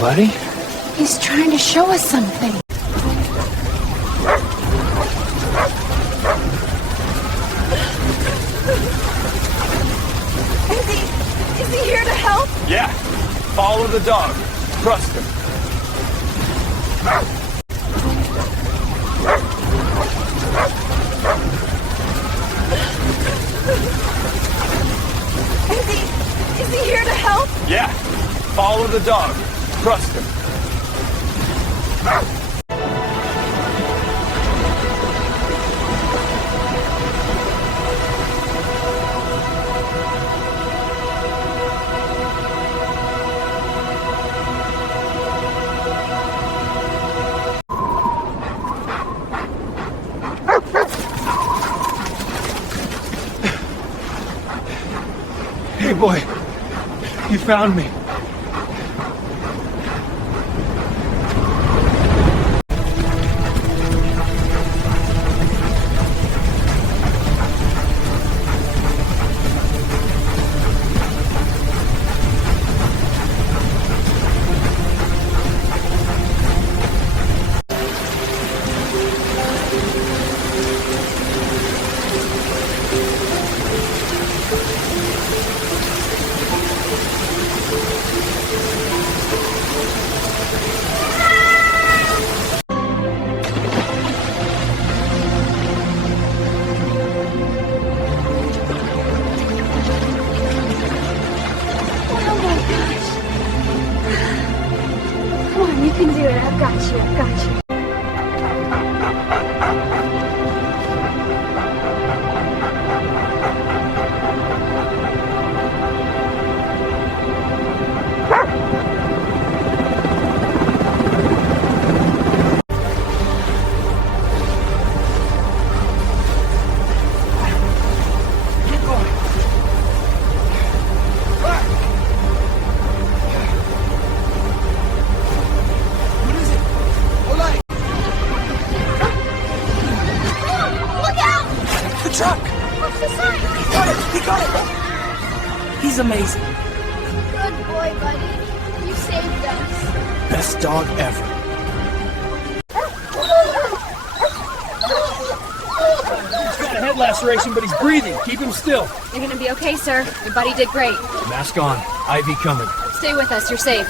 buddy? He's trying to show us something. Is he here to help? Yeah. Follow the dog. Trust him. Is he here to help? Yeah. Follow the dog. Trust him. Hey, boy. You found me. Come on, you can do it. I've got you. I've got you. He's amazing. Good boy, buddy. You saved us. Best dog ever. He's got a head laceration, but he's breathing. Keep him still. You're gonna be okay, sir. Your buddy did great. Mask on. IV coming. Stay with us. You're safe.